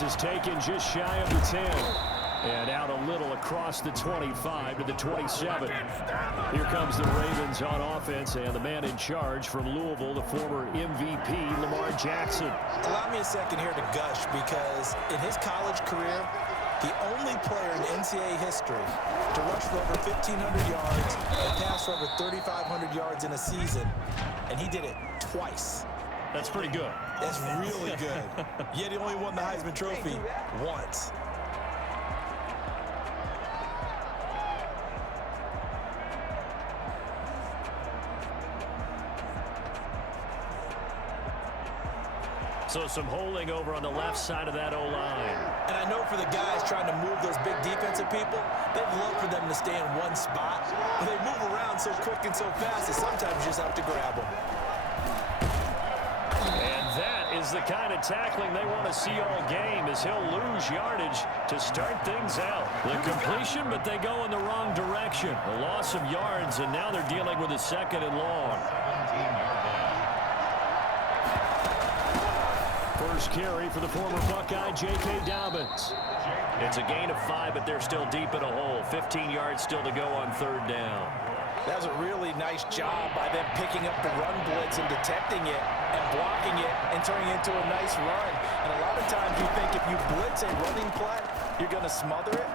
This is taken just shy of the 10. And out a little across the 25 to the 27. Here comes the Ravens on offense, and the man in charge from Louisville, the former MVP, Lamar Jackson. Allow me a second here to gush, because in his college career, the only player in NCAA history to rush for over 1,500 yards and pass for over 3,500 yards in a season, and he did it twice. That's pretty good. That's really good. Yet he only won the Heisman Trophy once. So some holding over on the left side of that O-line. And I know for the guys trying to move those big defensive people, they'd love for them to stay in one spot. But they move around so quick and so fast that sometimes you just have to grab them. And that is the kind of tackling they want to see all game, as he'll lose yardage to start things out. The completion, but they go in the wrong direction. A loss of yards, and now they're dealing with a 2nd and long. First carry for the former Buckeye, J.K. Dobbins. It's a gain of 5, but they're still deep in a hole. 15 yards still to go on 3rd down. That was a really nice job by them picking up the run blitz and detecting it and blocking it and turning it into a nice run. And a lot of times you think if you blitz a running play, you're going to smother it.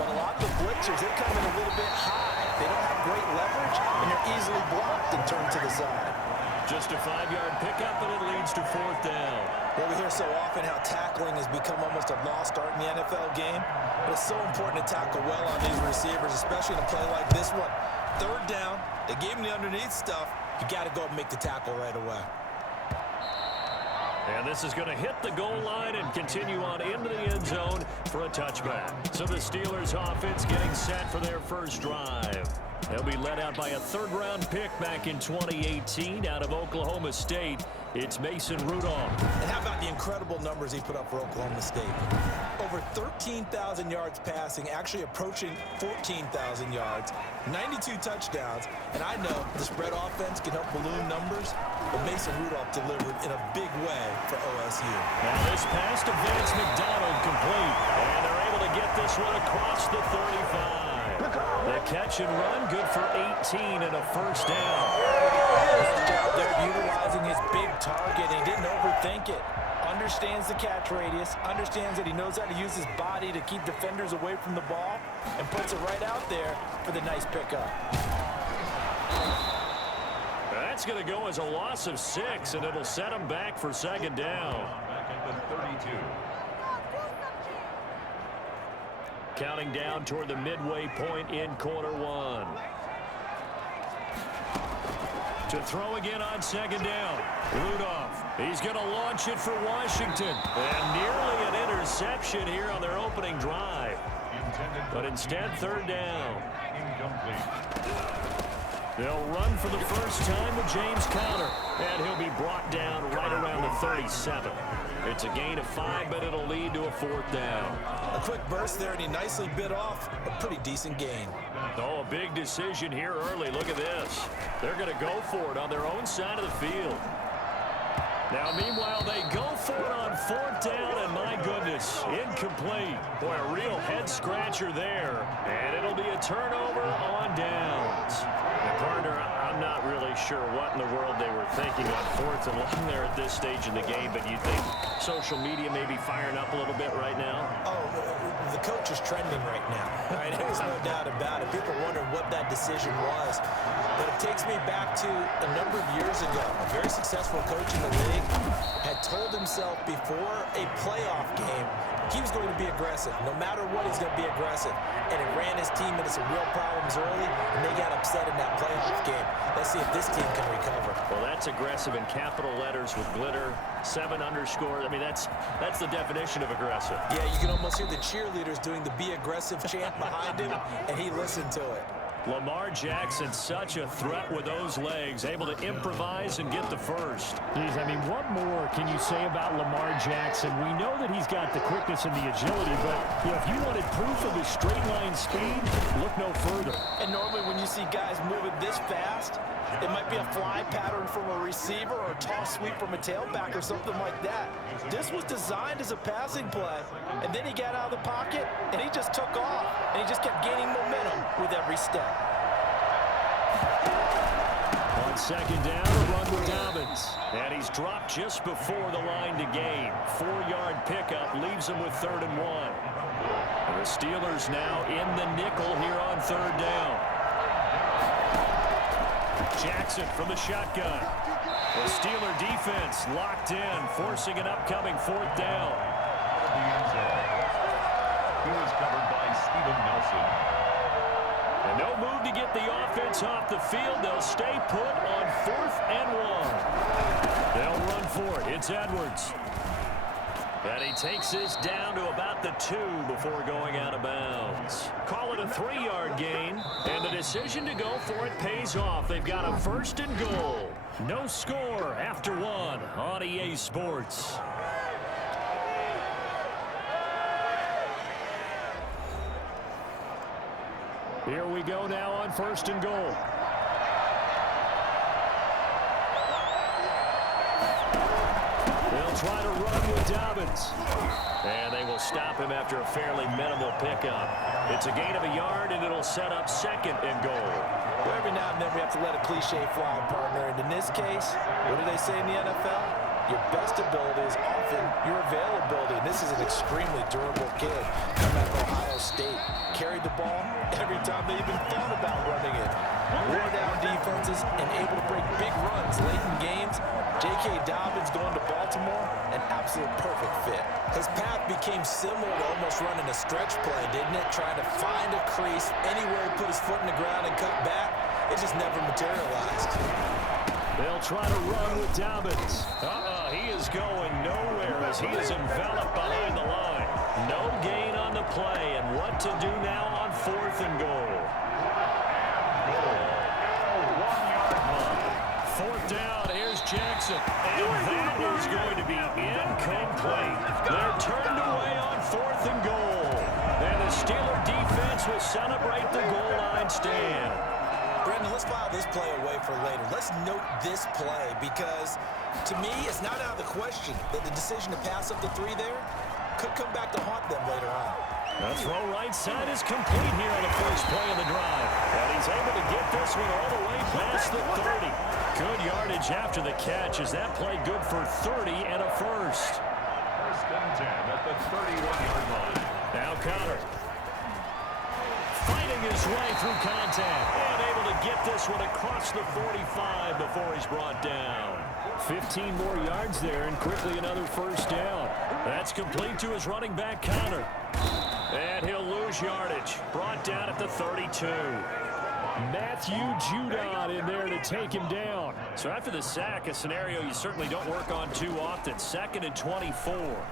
But a lot of the blitzers, they come in a little bit high. They don't have great leverage, and they're easily blocked and turned to the side. Just a 5-yard pickup, and it leads to 4th down. Well, we hear so often how tackling has become almost a lost art in the NFL game. But it's so important to tackle well on these receivers, especially in a play like this one. 3rd down, they gave him the underneath stuff. You got to go and make the tackle right away. And this is going to hit the goal line and continue on into the end zone for a touchback. So the Steelers offense getting set for their first drive. They'll be led out by a 3rd-round pick back in 2018 out of Oklahoma State. It's Mason Rudolph. And how about the incredible numbers he put up for Oklahoma State? Over 13,000 yards passing, actually approaching 14,000 yards, 92 touchdowns. And I know the spread offense can help balloon numbers, but Mason Rudolph delivered in a big way for OSU. Now this pass to Vance McDonald complete. And they're able to get this one across the 35. The catch and run, good for 18 and a 1st down. They're utilizing his big target. He didn't overthink it. Understands the catch radius, understands that he knows how to use his body to keep defenders away from the ball, and puts it right out there for the nice pickup. That's going to go as a loss of 6, and it'll set him back for 2nd down. Back at the 32. Counting down toward the midway point in quarter 1. To throw again on 2nd down. Rudolph, he's going to launch it for Washington. And nearly an interception here on their opening drive. But instead, 3rd down. They'll run for the first time with James Conner. And he'll be brought down right around the 37. It's a gain of 5, but it'll lead to a 4th down. A quick burst there, and he nicely bit off a pretty decent gain. Oh, a big decision here early. Look at this. They're going to go for it on their own side of the field. Now, meanwhile, they go for it on 4th down, and my goodness, incomplete. Boy, a real head-scratcher there. And it'll be a turnover on downs. And partner, I'm not really sure what in the world they were thinking on 4th and long there at this stage in the game, but you think social media may be firing up a little bit right now? Oh, the coach is trending right now. Right? There's no doubt about it. People wonder what that decision was. But it takes me back to a number of years ago. A very successful coach in the league had told himself before a playoff game he was going to be aggressive. No matter what, he's going to be aggressive. And it ran his team into some real problems early, and they got upset in that playoff game. Let's see if this team can recover. Well, that's aggressive in capital letters with glitter, 7 underscore. I mean, that's the definition of aggressive. Yeah, you can almost hear the cheerleaders doing the be aggressive chant behind him, and he listened to it. Lamar Jackson, such a threat with those legs, able to improvise and get the first. Geez, I mean, what more can you say about Lamar Jackson? We know that he's got the quickness and the agility, but if you wanted proof of his straight line speed, look no further. And normally when you see guys moving this fast, it might be a fly pattern from a receiver or a toss sweep from a tailback or something like that. This was designed as a passing play, and then he got out of the pocket, and he just took off, and he just kept gaining momentum with every step. On second down, a run with Dobbins. And he's dropped just before the line to gain. 4-yard pickup leaves him with 3rd and 1. The Steelers now in the nickel here on 3rd down. Jackson from the shotgun. The Steeler defense locked in, forcing an upcoming 4th down. He was covered by Steven Nelson. And no move to get the offense off the field. They'll stay put on 4th and 1. They'll run for it. It's Edwards. And he takes this down to about the 2 before going out of bounds. Call it a 3-yard gain, and the decision to go for it pays off. They've got a 1st and goal. No score after 1 on EA Sports. Here we go now on 1st and goal. They'll try to run with Dobbins. And they will stop him after a fairly minimal pickup. It's a gain of a yard, and it'll set up 2nd and goal. Well, every now and then we have to let a cliche fly, partner. And in this case, what do they say in the NFL? Your best ability is often your availability. And this is an extremely durable kid coming out of Ohio State. Carried the ball every time they even thought about running it. Wore down defenses and able to break big runs late in games. J.K. Dobbins going to Baltimore, an absolute perfect fit. His path became similar to almost running a stretch play, didn't it? Trying to find a crease, anywhere to put his foot in the ground and cut back. It just never materialized. They'll try to run with Dobbins. He is going nowhere as he is enveloped behind the line. No gain on the play, and what to do now on 4th and goal. 4th down, here's Jackson. And that is going to be incomplete. They're turned away on 4th and goal. And the Steeler defense will celebrate the goal line stand. Brendan, let's file this play away for later. Let's note this play because, to me, it's not out of the question that the decision to pass up the 3 there could come back to haunt them later on. The throw right side is complete here on the first play of the drive. And he's able to get this one all the way past the 30. Good yardage after the catch. Is that play good for 30 and a first? 1st and 10 at the 31-yard line. Now Connor. Fighting his way through contact. And able to get this one across the 45 before he's brought down. 15 more yards there and quickly another 1st down. That's complete to his running back, Connor. And he'll lose yardage. Brought down at the 32. Matthew Judon in there to take him down. So after the sack, a scenario you certainly don't work on too often. 2nd and 24.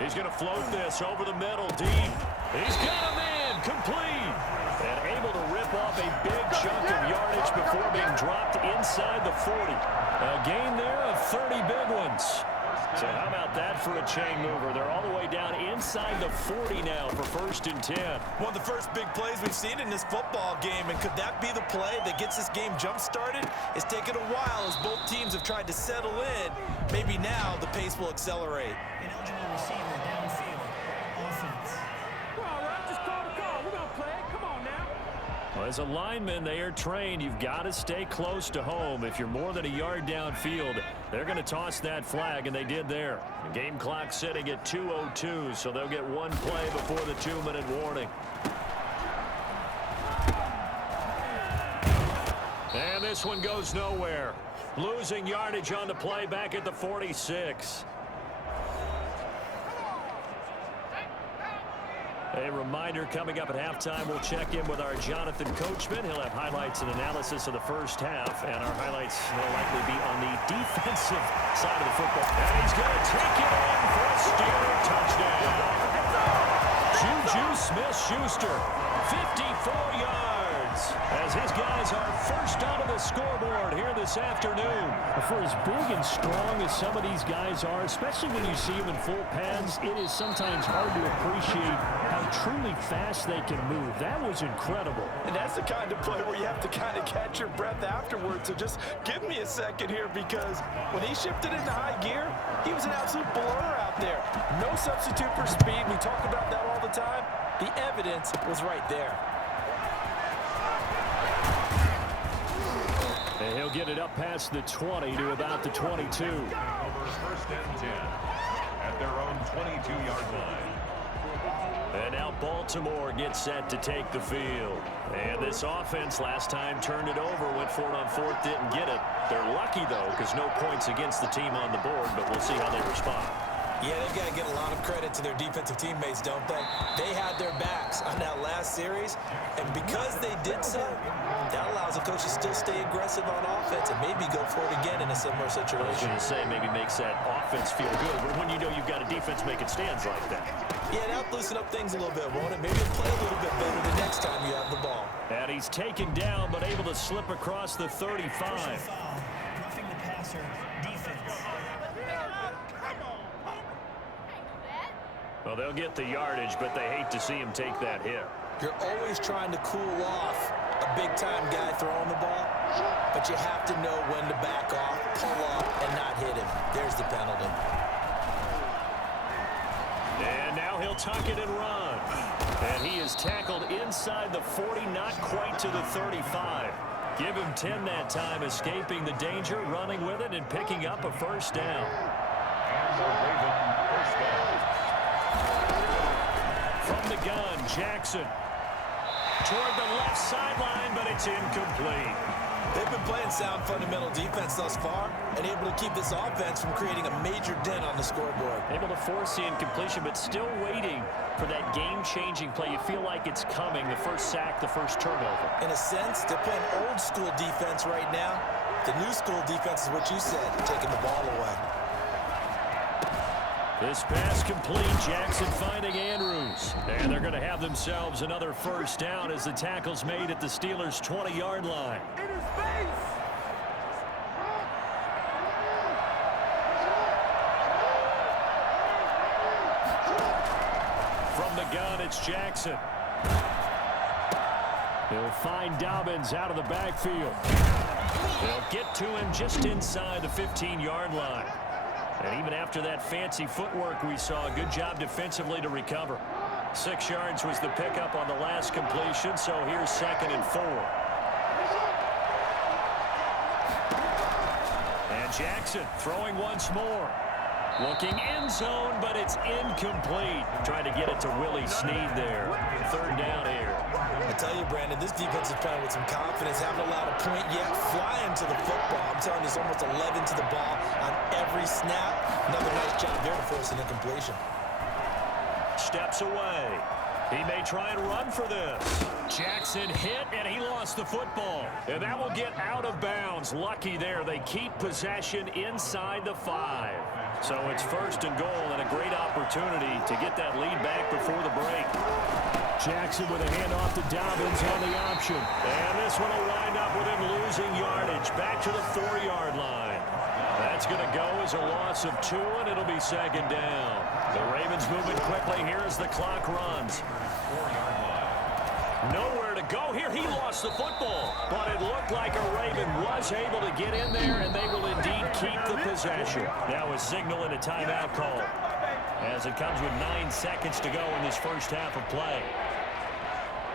He's going to float this over the middle deep. He's got a man complete. And able to rip off a big chunk of yardage before being dropped inside the 40. A gain there of 30 big ones. So how about that for a chain mover? They're all the way down inside the 40 now for 1st and 10. One of the first big plays we've seen in this football game, and could that be the play that gets this game jump-started? It's taken a while as both teams have tried to settle in. Maybe now the pace will accelerate. An eligible receiver downfield. Offense. All right, just call the call. We're going to play it. Come on now. Well, as a lineman, they are trained. You've got to stay close to home. If you're more than a yard downfield, they're going to toss that flag, and they did there. The game clock sitting at 2:02, so they'll get one play before the 2-minute warning. And this one goes nowhere. Losing yardage on the play back at the 46. A reminder, coming up at halftime, we'll check in with our Jonathan Coachman. He'll have highlights and analysis of the first half, and our highlights will likely be on the defensive side of the football. And he's going to take it in for a Steeler touchdown. Juju Smith-Schuster, 54 yards. is, as his guys are first onto the scoreboard here this afternoon. For as big and strong as some of these guys are, especially when you see them in full pads, it is sometimes hard to appreciate how truly fast they can move. That was incredible. And that's the kind of play where you have to kind of catch your breath afterwards. So just give me a second here, because when he shifted into high gear, he was an absolute blur out there. No substitute for speed. We talk about that all the time. The evidence was right there. And he'll get it up past the 20 to about the 22. First and 10 at their own 22-yard line. And now Baltimore gets set to take the field. And this offense last time turned it over, went for it on fourth, didn't get it. They're lucky, though, because no points against the team on the board, but we'll see how they respond. Yeah, they've got to get a lot of credit to their defensive teammates, don't they? They had their backs on that last series, and because they did so, that allows the coach to still stay aggressive on offense and maybe go for it again in a similar situation. I was going to say, maybe makes that offense feel good, but when you know you've got a defense making stands like that. Yeah, that'll loosen up things a little bit, won't it? Maybe you'll play a little bit better the next time you have the ball. And he's taken down, but able to slip across the 35. Foul. Roughing the passer. Defense. Well, they'll get the yardage, but they hate to see him take that hit. You're always trying to cool off a big-time guy throwing the ball, but you have to know when to back off, pull off, and not hit him. There's the penalty. And now he'll tuck it and run. And he is tackled inside the 40, not quite to the 35. Give him 10 that time, escaping the danger, running with it, and picking up a first down. And the Ravens first down. From the gun, Jackson. Toward the left sideline, but it's incomplete. They've been playing sound fundamental defense thus far and able to keep this offense from creating a major dent on the scoreboard. Able to force the incompletion, but still waiting for that game-changing play. You feel like it's coming, the first sack, the first turnover. In a sense, they're playing old-school defense right now. The new-school defense is what you said, taking the ball away. This pass complete. Jackson finding Andrews. And they're going to have themselves another first down as the tackle's made at the Steelers' 20-yard line. In his face! From the gun, it's Jackson. He'll find Dobbins out of the backfield. They'll get to him just inside the 15-yard line. And even after that fancy footwork we saw, a good job defensively to recover. 6 yards was the pickup on the last completion, so here's 2nd and 4. And Jackson throwing once more. Looking end zone, but it's incomplete. Trying to get it to Willie Snead there. 3rd down here. I tell you, Brandon, this defense is playing with some confidence. Haven't allowed a point yet. Flying to the football. I'm telling you, it's almost 11 to the ball on every snap. Another nice job there to force an incompletion. Steps away. He may try and run for this. Jackson hit, and he lost the football. And that will get out of bounds. Lucky there. They keep possession inside the 5. So it's 1st and goal, and a great opportunity to get that lead back before the break. Jackson with a handoff to Dobbins on the option. And this one will wind up with him losing yardage back to the 4-yard line. That's going to go as a loss of 2, and it'll be 2nd down. The Ravens moving quickly here as the clock runs. 4-yard line. Nowhere to go here. He lost the football, but it looked like a Raven was able to get in there, and they will indeed keep the possession. Now a signal and a timeout call as it comes with 9 seconds to go in this first half of play.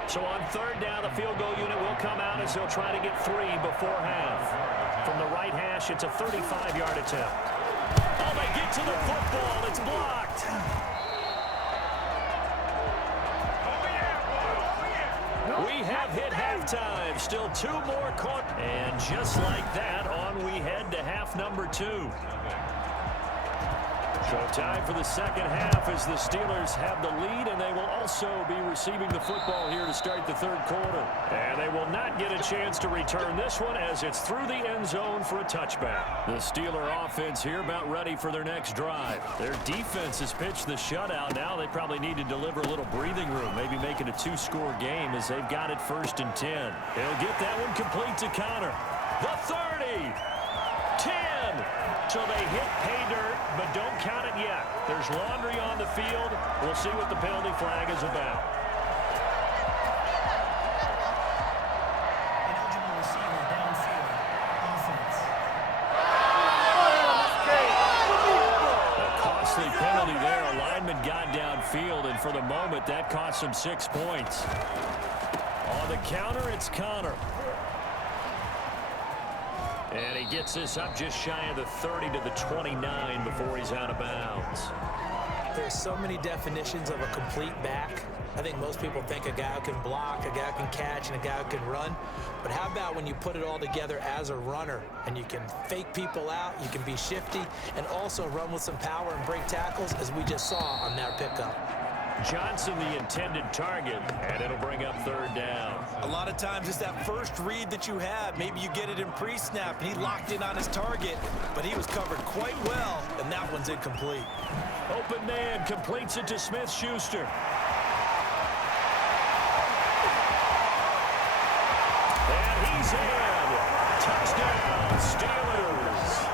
So on 3rd down, the field goal unit will come out as they'll try to get 3 before half. From the right hash, it's a 35-yard attempt. Oh, they get to the football. It's blocked. We have hit halftime. Still 2 more caught. And just like that, on we head to half number 2. So time for the second half as the Steelers have the lead, and they will also be receiving the football here to start the third quarter. And they will not get a chance to return this one as it's through the end zone for a touchback. The Steeler offense here about ready for their next drive. Their defense has pitched the shutout. Now they probably need to deliver a little breathing room, maybe make it a two-score game as they've got it 1st and 10. They'll get that one complete to Connor. The 30. 10. So they hit pay dirt, but don't count it yet. There's laundry on the field. We'll see what the penalty flag is about. Ineligible receiver downfield. Offense. A costly penalty there. A lineman got downfield, and for the moment, that cost him 6 points. On the counter, it's Connor. And he gets this up just shy of the 30 to the 29 before he's out of bounds. There's so many definitions of a complete back. I think most people think a guy who can block, a guy who can catch, and a guy who can run. But how about when you put it all together as a runner and you can fake people out, you can be shifty, and also run with some power and break tackles, as we just saw on that pickup. Johnson, the intended target, and it'll bring up 3rd down. A lot of times it's that first read that you have. Maybe you get it in pre-snap, and he locked in on his target, but he was covered quite well, and that one's incomplete. Open man completes it to Smith-Schuster. And he's in. Touchdown, Steelers.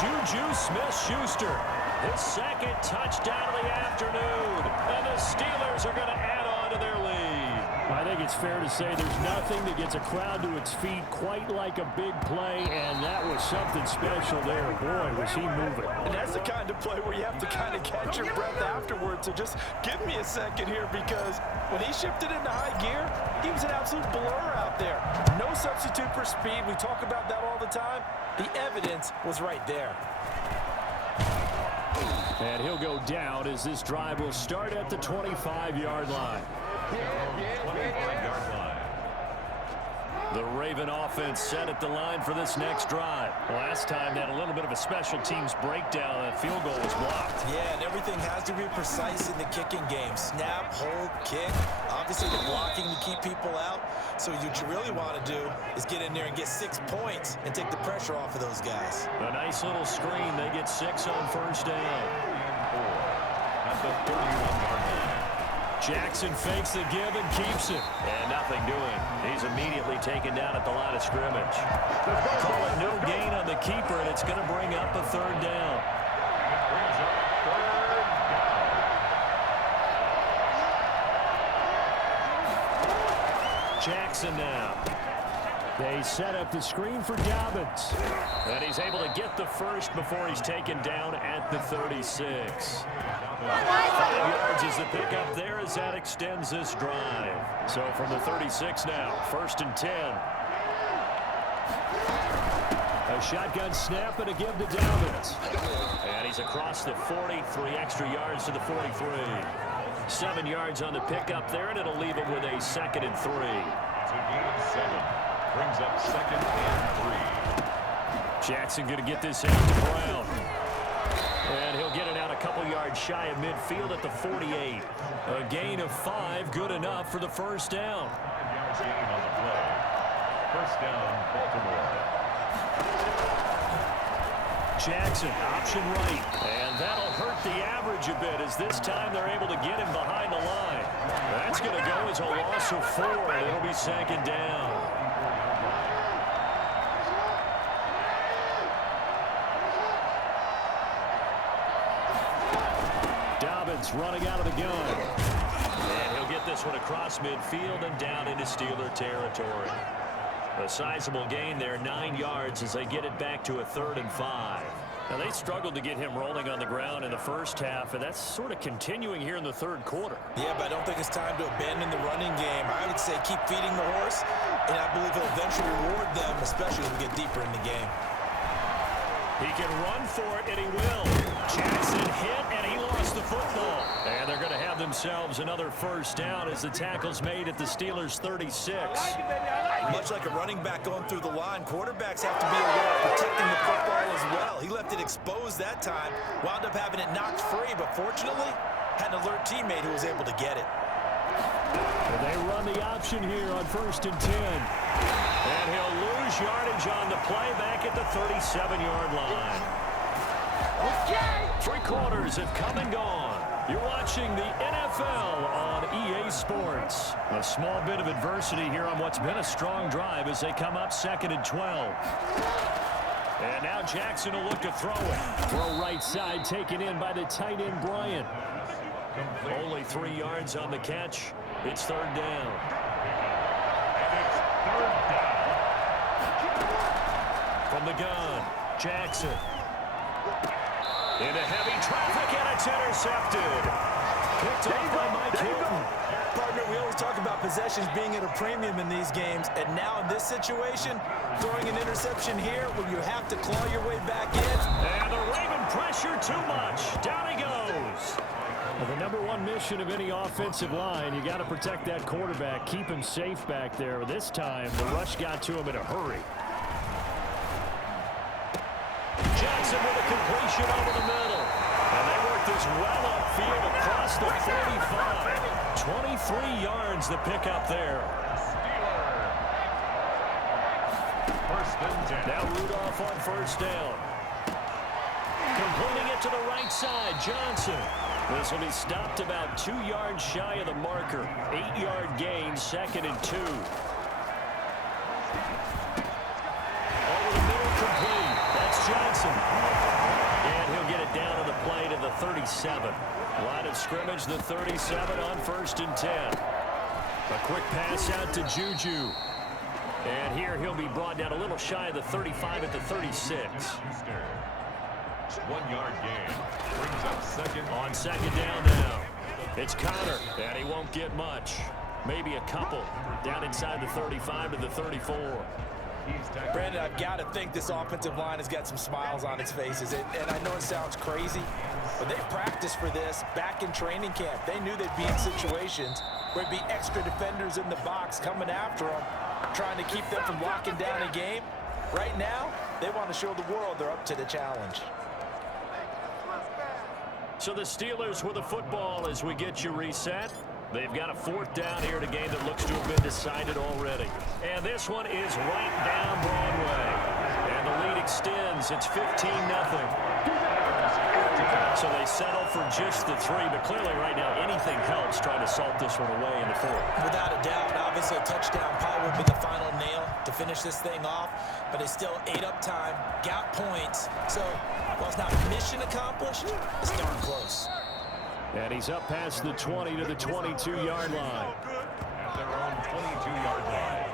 Juju Smith-Schuster. His 2nd touchdown of the afternoon. And the Steelers are going to add on to their lead. I think it's fair to say there's nothing that gets a crowd to its feet quite like a big play, and that was something special there. Boy, was he moving. And that's the kind of play where you have to kind of catch your breath afterwards. So just give me a second here, because when he shifted into high gear, he was an absolute blur out there. No substitute for speed. We talk about that all the time. The evidence was right there. And he'll go down as this drive will start at the 25-yard line. 25-yard line. The Raven offense set at the line for this next drive. Last time, they had a little bit of a special teams breakdown. That field goal was blocked. Yeah, and everything has to be precise in the kicking game. Snap, hold, kick. Obviously, the blocking to keep people out. So what you really want to do is get in there and get 6 points and take the pressure off of those guys. A nice little screen. They get 6 on 1st down. At the 31-yard line. Jackson fakes the give and keeps it. And nothing doing. He's immediately taken down at the line of scrimmage. Call it no gain on the keeper, and it's going to bring up a 3rd down. Jackson now. They set up the screen for Dobbins. And he's able to get the first before he's taken down at the 36. 5 yards is the pickup there as that extends this drive. So from the 36 now, 1st and 10. A shotgun snap and a give to Dobbins. And he's across the 40, 3 extra yards to the 43. 7 yards on the pickup there, and it'll leave him with a 2nd and 3. To gain 7. Brings up 2nd and 3. Jackson going to get this out to Brown. And he'll get it out a couple yards shy of midfield at the 48. A gain of 5, good enough for the 1st down. 5 yards gain on the play. 1st down, Baltimore. Jackson, option right. And that'll hurt the average a bit as this time they're able to get him behind the line. That's going to go as a loss of 4, and it'll be 2nd down. Dobbins running out of the gun. And he'll get this one across midfield and down into Steeler territory. A sizable gain there, 9 yards as they get it back to a 3rd and 5. Now, they struggled to get him rolling on the ground in the first half, and that's sort of continuing here in the 3rd quarter. Yeah, but I don't think it's time to abandon the running game. I would say keep feeding the horse, and I believe he'll eventually reward them, especially as we get deeper in the game. He can run for it, and he will. Jackson hit, and he lost the football. And they're going to have themselves another first down as the tackle's made at the Steelers' 36. Much like a running back going through the line, quarterbacks have to be aware of protecting the football as well. He left it exposed that time, wound up having it knocked free, but fortunately, had an alert teammate who was able to get it. And they run the option here on 1st and 10. And he'll lose yardage on the play back at the 37-yard line. Okay. 3 quarters have come and gone. You're watching the NFL on EA Sports. A small bit of adversity here on what's been a strong drive as they come up 2nd and 12. And now Jackson will look to throw it. Throw right side, taken in by the tight end, Bryant. Only 3 yards on the catch. It's 3rd down. From the gun, Jackson. Into heavy traffic, and it's intercepted. Picked off by Mike Hilton. Partner, we always talk about possessions being at a premium in these games, and now in this situation, throwing an interception here when you have to claw your way back in. And the Raven pressure too much. Down he goes. Well, the #1 mission of any offensive line, you got to protect that quarterback, keep him safe back there. This time, the rush got to him in a hurry. Jackson with a completion over the middle. And they work this well upfield across the 45. 23 yards the pickup there. Now Rudolph on 1st down. Completing it to the right side, Johnson. This will be stopped about 2 yards shy of the marker. 8-yard gain, 2nd and 2. Over the middle, complete. That's Johnson. And he'll get it down to the play to the 37. Line of scrimmage, the 37 on 1st and 10. A quick pass out to Juju. And here he'll be brought down a little shy of the 35 at the 36. 1 yard gain. Brings up 2nd. On 2nd down now. It's Connor, and he won't get much. Maybe a couple. Down inside the 35 to the 34. Brandon, I've got to think this offensive line has got some smiles on its faces. And I know it sounds crazy, but they've practiced for this back in training camp. They knew they'd be in situations where there'd be extra defenders in the box coming after them, trying to keep them from locking down a game. Right now, they want to show the world they're up to the challenge. So the Steelers with the football as we get you reset. They've got a 4th down here in a game that looks to have been decided already. And this one is right down Broadway. And the lead extends. It's 15-0. So they settle for just the 3, but clearly right now anything helps trying to salt this one away in the 4th. Without a doubt, obviously a touchdown probably would be the final nail to finish this thing off, but it's still 8 up time, got points. So while it's not mission accomplished, it's darn close. And he's up past the 20 to the 22-yard line. At their own 22-yard line.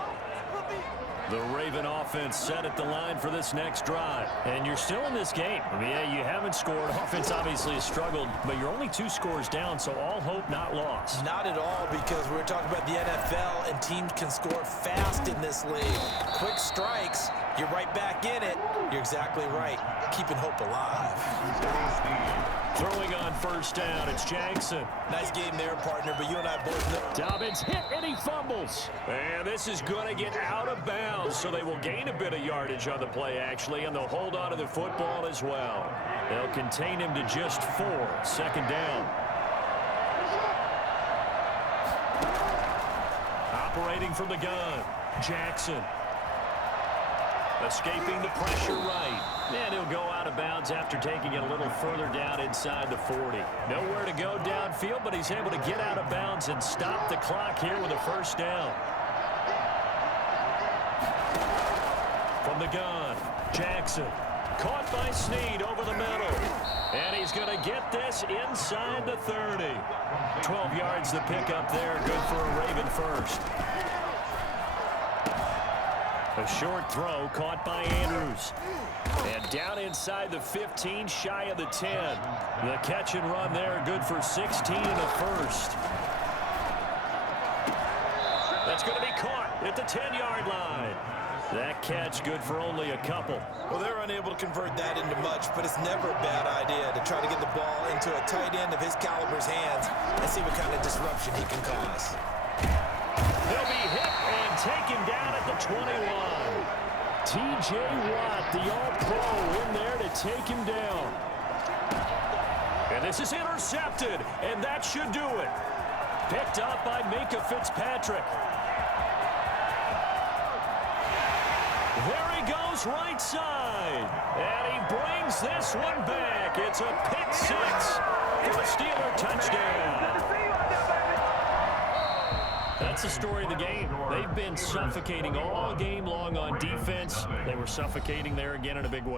The Raven offense set at the line for this next drive. And you're still in this game. I mean, yeah, you haven't scored. Offense obviously has struggled, but you're only 2 scores down, so all hope not lost. Not at all, because we're talking about the NFL, and teams can score fast in this league. Quick strikes, you're right back in it. You're exactly right. Keeping hope alive. Throwing on 1st down, it's Jackson. Nice game there, partner, but you and I both know. Dobbins hit, and he fumbles. And this is going to get out of bounds, so they will gain a bit of yardage on the play, actually, and they'll hold on to the football as well. They'll contain him to just 4. 2nd down. Operating from the gun, Jackson. Escaping the pressure right. And he'll go out of bounds after taking it a little further down inside the 40. Nowhere to go downfield, but he's able to get out of bounds and stop the clock here with a 1st down. From the gun, Jackson. Caught by Snead over the middle. And he's going to get this inside the 30. 12 yards to pick up there. Good for a Raven first. A short throw caught by Andrews. And down inside the 15, shy of the 10. The catch and run there, good for 16 and a first. That's going to be caught at the 10-yard line. That catch good for only a couple. Well, they're unable to convert that into much, but it's never a bad idea to try to get the ball into a tight end of his caliber's hands and see what kind of disruption he can cause. He'll be hit and taken down at the 21. T.J. Watt, the All-Pro, in there to take him down. And this is intercepted, and that should do it. Picked up by Minkah Fitzpatrick. There he goes right side. And he brings this one back. It's a pick six for a Steeler touchdown. That's the story of the game. They've been suffocating all game long on defense. They were suffocating there again in a big way.